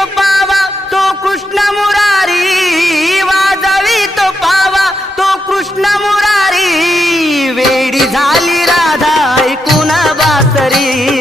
तो पावा तो कृष्ण मुरारी, वाजवी तो पावा तो कृष्ण मुरारी, वेडी झाली राधा ऐकून बासरी.